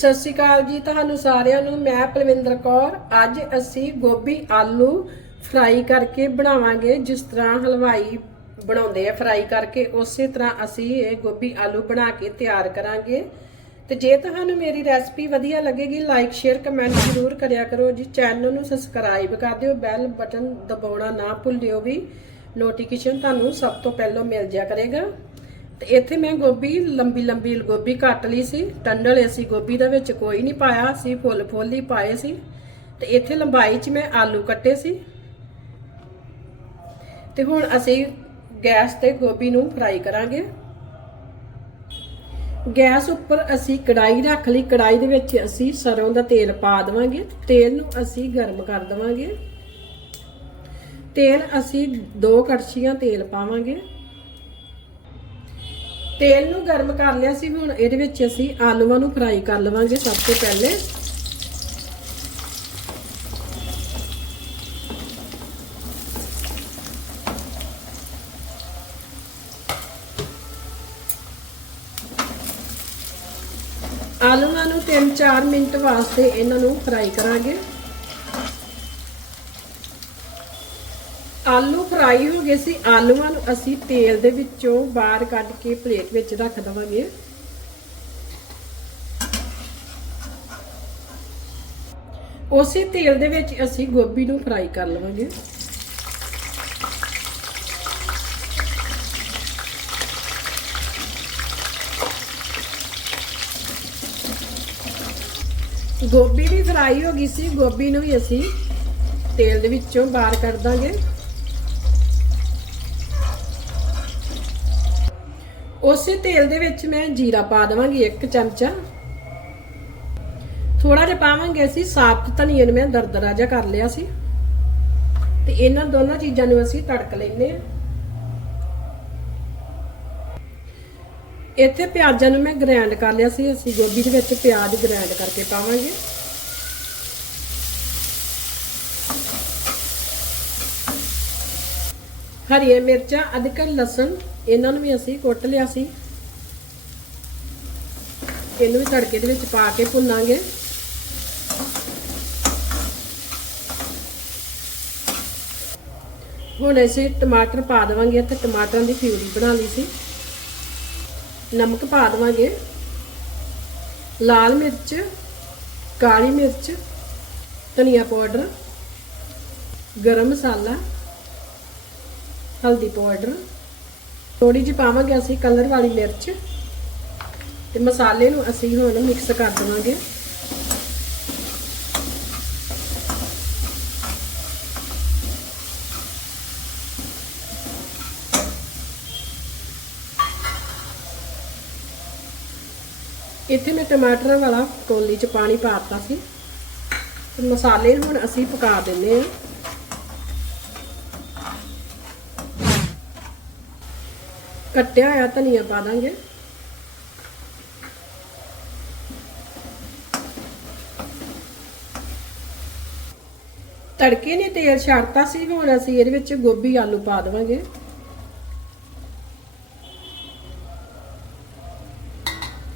ਸਤਿ ਸ਼੍ਰੀ ਅਕਾਲ ਜੀ ਤੁਹਾਨੂੰ ਸਾਰਿਆਂ ਨੂੰ। ਮੈਂ ਪਲਵਿੰਦਰ ਕੌਰ। ਅੱਜ ਅਸੀਂ ਗੋਭੀ ਆਲੂ ਫਰਾਈ ਕਰਕੇ ਬਣਾਵਾਂਗੇ। ਜਿਸ ਤਰ੍ਹਾਂ ਹਲਵਾਈ ਬਣਾਉਂਦੇ ਆ ਫਰਾਈ ਕਰਕੇ, ਉਸੇ ਤਰ੍ਹਾਂ ਅਸੀਂ ਇਹ ਗੋਭੀ ਆਲੂ ਬਣਾ ਕੇ ਤਿਆਰ ਕਰਾਂਗੇ। ਤੇ ਜੇ ਤੁਹਾਨੂੰ ਮੇਰੀ ਰੈਸਪੀ ਵਧੀਆ ਲੱਗੇਗੀ ਲਾਈਕ ਸ਼ੇਅਰ ਕਮੈਂਟ ਜ਼ਰੂਰ ਕਰਿਆ ਕਰੋ ਜੀ। ਚੈਨਲ ਨੂੰ ਸਬਸਕ੍ਰਾਈਬ ਕਰ ਦਿਓ। ਬੈਲ ਬਟਨ ਦਬਾਉਣਾ ਨਾ ਭੁੱਲਿਓ ਵੀ। ਨੋਟੀਫਿਕੇਸ਼ਨ ਤੁਹਾਨੂੰ ਸਭ ਤੋਂ ਪਹਿਲਾਂ ਮਿਲ ਜਾ ਕਰੇਗਾ। ਤੇ ਇੱਥੇ ਮੈਂ ਗੋਭੀ ਲੰਬੀ ਲੰਬੀ ਗੋਭੀ ਕੱਟ ਲਈ ਸੀ ਟੰਡਲ ਅਸੀਂ ਗੋਭੀ ਦੇ ਵਿੱਚ ਕੋਈ ਨਹੀਂ ਪਾਇਆ ਸੀ ਫੁੱਲ ਫੁੱਲ ਹੀ ਪਾਏ ਸੀ। ਤੇ ਇੱਥੇ ਲੰਬਾਈ 'ਚ ਮੈਂ ਆਲੂ ਕੱਟੇ ਸੀ। ਤੇ ਹੁਣ ਅਸੀਂ ਗੈਸ ਤੇ ਗੋਭੀ ਨੂੰ ਫਰਾਈ ਕਰਾਂਗੇ। ਗੈਸ ਉੱਪਰ ਅਸੀਂ ਕੜਾਈ ਰੱਖ ਲਈ ਕੜਾਈ ਦੇ ਵਿੱਚ ਅਸੀਂ ਸਰੋਂ ਦਾ ਤੇਲ ਪਾ ਦੇਵਾਂਗੇ। ਤੇਲ ਨੂੰ ਅਸੀਂ ਗਰਮ ਕਰ ਦੇਵਾਂਗੇ। ਤੇਲ ਅਸੀਂ ਦੋ ਕੜਛੀਆਂ ਤੇਲ ਪਾਵਾਂਗੇ। ਤੇਲ ਨੂੰ ਗਰਮ ਕਰ ਲਿਆ ਸੀ, ਹੁਣ ਇਹਦੇ ਵਿੱਚ ਅਸੀਂ ਆਲੂਆਂ ਨੂੰ ਫਰਾਈ ਕਰ ਲਵਾਂਗੇ ਸਭ ਤੋਂ ਪਹਿਲੇ। ਆਲੂਆਂ ਨੂੰ 3-4 ਮਿੰਟ ਵਾਸਤੇ ਇਹਨਾਂ ਨੂੰ ਫਰਾਈ ਕਰਾਂਗੇ। ਆਲੂ ਫਰਾਈ ਹੋ ਗਏ ਸੀ, ਆਲੂਆਂ ਨੂੰ ਅਸੀਂ ਤੇਲ ਦੇ ਵਿੱਚੋਂ ਬਾਹਰ ਕੱਢ ਕੇ ਪਲੇਟ ਵਿੱਚ ਰੱਖ ਦਵਾਂਗੇ। ਉਸੇ ਤੇਲ ਦੇ ਵਿੱਚ ਅਸੀਂ ਗੋਭੀ ਨੂੰ ਫਰਾਈ ਕਰ ਲਵਾਂਗੇ। ਗੋਭੀ ਵੀ ਫਰਾਈ ਹੋ ਗਈ ਸੀ, ਗੋਭੀ ਨੂੰ ਵੀ ਅਸੀਂ ਤੇਲ ਦੇ ਵਿੱਚੋਂ ਬਾਹਰ ਕੱਢ ਦਾਂਗੇ। ਉਸੇ ਤੇਲ ਦੇ ਵਿੱਚ ਮੈਂ ਜੀਰਾ ਪਾ ਦੇਵਾਂਗੀ ਇੱਕ ਚਮਚਾ। ਥੋੜਾ ਜਿਹਾ ਪਾਵਾਂਗੇ ਅਸੀਂ ਸਾਫ਼ ਧਨੀਏ ਨੂੰ ਮੈਂ ਦਰਦਰਾ ਜਿਹਾ ਕਰ ਲਿਆ ਸੀ। ਤੇ ਇਹਨਾਂ ਦੋਨਾਂ ਚੀਜ਼ਾਂ ਨੂੰ ਅਸੀਂ ਤੜਕ ਲੈਨੇ ਆ ਇੱਥੇ ਪਿਆਜ਼ਾਂ ਨੂੰ ਮੈਂ ਗ੍ਰਾਈਂਡ ਕਰ ਲਿਆ ਸੀ, ਅਸੀਂ ਗੋਭੀ ਦੇ ਵਿੱਚ ਪਿਆਜ਼ ਗ੍ਰਾਈਂਡ ਕਰਕੇ ਪਾਵਾਂਗੇ। ਹਰੀਆਂ ਮਿਰਚਾਂ, ਅਦਰਕ, ਲਸਣ, ਇਹਨਾਂ ਨੂੰ ਵੀ ਅਸੀਂ ਕੁੱਟ ਲਿਆ ਸੀ। ਇਹਨੂੰ ਵੀ ਤੜਕੇ ਦੇ ਵਿੱਚ ਪਾ ਕੇ ਭੁੰਨਾਂਗੇ। ਹੁਣ ਅਸੀਂ ਟਮਾਟਰ ਪਾ ਦੇਵਾਂਗੇ, ਇੱਥੇ ਟਮਾਟਰਾਂ ਦੀ ਪਿਊਰੀ ਬਣਾ ਲਈ ਸੀ। ਨਮਕ ਪਾ ਦੇਵਾਂਗੇ। ਲਾਲ ਮਿਰਚ, ਕਾਲੀ ਮਿਰਚ, ਧਨੀਆ ਪਾਊਡਰ, ਗਰਮ ਮਸਾਲਾ ਹਲਦੀ ਪਾਊਡਰ ਥੋੜੀ ਜਿਹੀ ਪਾਵਾਂਗੇ ਅਸੀਂ ਕਲਰ ਵਾਲੀ ਮਿਰਚ। ਤੇ ਮਸਾਲੇ ਨੂੰ ਅਸੀਂ ਹੁਣ ਮਿਕਸ ਕਰ ਦੇਵਾਂਗੇ। ਇੱਥੇ ਮੈਂ ਟਮਾਟਰਾਂ ਵਾਲਾ ਕੋਲੀ 'ਚ ਪਾਣੀ ਪਾਤਾ ਸੀ। ਤੇ ਮਸਾਲੇ ਹੁਣ ਅਸੀਂ ਪਕਾ ਦਿੰਨੇ ਆ ਕੱਟਿਆ ਹੋਇਆ ਧਨੀਆ ਪਾ ਦਾਂਗੇ। ਤੜਕੇ ਨੇ ਤੇਲ ਛੱਡਤਾ ਸੀ, ਹੁਣ ਅਸੀਂ ਇਹਦੇ ਵਿੱਚ ਗੋਭੀ, ਆਲੂ ਪਾ ਦੇਵਾਂਗੇ।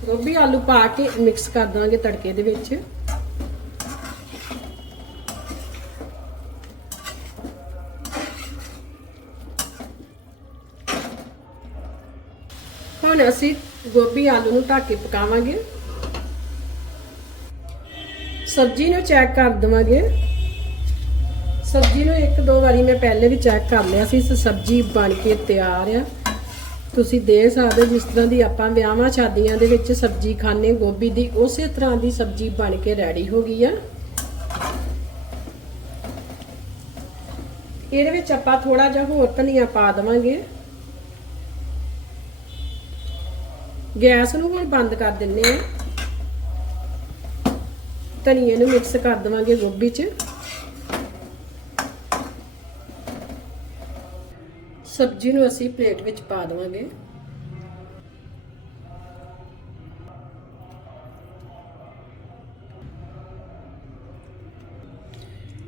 ਗੋਭੀ, ਆਲੂ ਪਾ ਕੇ ਮਿਕਸ ਕਰ ਦਾਂਗੇ ਤੜਕੇ ਦੇ ਵਿੱਚ। ਹੁਣ ਅਸੀਂ ਗੋਭੀ, ਆਲੂ ਨੂੰ ਢੱਕ ਕੇ ਪਕਾਵਾਂਗੇ। ਸਬਜ਼ੀ ਨੂੰ ਚੈੱਕ ਕਰ ਦਵਾਂਗੇ। ਸਬਜ਼ੀ ਨੂੰ ਇੱਕ ਦੋ ਵਾਰੀ ਮੈਂ ਪਹਿਲੇ ਵੀ ਚੈੱਕ ਕਰ ਲਿਆ ਸੀ ਸਬਜ਼ੀ ਬਣ ਕੇ ਤਿਆਰ ਆ। ਤੁਸੀਂ ਦੇ ਸਕਦੇ ਜਿਸ ਤਰ੍ਹਾਂ ਦੀ ਆਪਾਂ ਵਿਆਹਾਂ ਸ਼ਾਦੀਆਂ ਦੇ ਵਿੱਚ ਸਬਜ਼ੀ ਖਾਣੇ ਗੋਭੀ ਦੀ, ਉਸੇ ਤਰ੍ਹਾਂ ਦੀ ਸਬਜ਼ੀ ਬਣ ਕੇ ਰੈਡੀ ਹੋ ਗਈ ਆ। ਇਹਦੇ ਵਿੱਚ ਆਪਾਂ ਥੋੜਾ ਜਿਹਾ ਹੋਰ ਧਨੀਆ ਪਾ ਦਵਾਂਗੇ। ਗੈਸ ਨੂੰ ਹੁਣ ਬੰਦ ਕਰ ਦਿੰਨੇ ਆ ਧਨੀਏ ਨੂੰ ਮਿਕਸ ਕਰ ਦਵਾਂਗੇ ਗੋਭੀ 'ਚ। ਸਬਜ਼ੀ ਨੂੰ ਅਸੀਂ ਪਲੇਟ ਵਿੱਚ ਪਾ ਦਵਾਂਗੇ।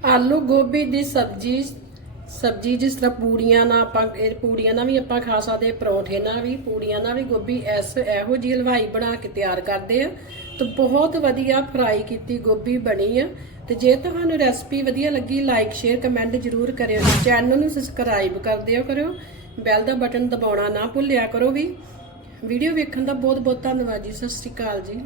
ਆਲੂ ਗੋਭੀ ਦੀ ਸਬਜ਼ੀ ਸਬਜ਼ੀ ਜਿਸ ਤਰ੍ਹਾਂ ਪੂੜੀਆਂ ਨਾਲ ਆਪਾਂ, ਇਹ ਪੂੜੀਆਂ ਨਾਲ ਵੀ ਆਪਾਂ ਖਾ ਸਕਦੇ, ਪਰੌਂਠੇ ਨਾਲ ਵੀ, ਪੂੜੀਆਂ ਨਾਲ ਵੀ ਗੋਭੀ ਐਸ ਇਹੋ ਜਿਹੀ ਹਲਵਾਈ ਬਣਾ ਕੇ ਤਿਆਰ ਕਰਦੇ ਆ। ਤੇ ਬਹੁਤ ਵਧੀਆ ਫਰਾਈ ਕੀਤੀ ਗੋਭੀ ਬਣੀ ਆ। ਤੇ ਜੇ ਤੁਹਾਨੂੰ ਰੈਸਪੀ ਵਧੀਆ ਲੱਗੀ ਲਾਈਕ ਸ਼ੇਅਰ ਕਮੈਂਟ ਜਰੂਰ ਕਰਿਓ। ਚੈਨਲ ਨੂੰ ਸਬਸਕ੍ਰਾਈਬ ਕਰ ਦਿਓ ਕਰਿਓ। ਬੈਲ ਦਾ ਬਟਨ ਦਬਾਉਣਾ ਨਾ ਭੁੱਲਿਆ ਕਰੋ ਵੀ। ਵੀਡੀਓ ਵੇਖਣ ਦਾ ਬਹੁਤ ਬਹੁਤ ਧੰਨਵਾਦ ਜੀ। ਸਤਿ ਸ਼੍ਰੀ ਅਕਾਲ ਜੀ।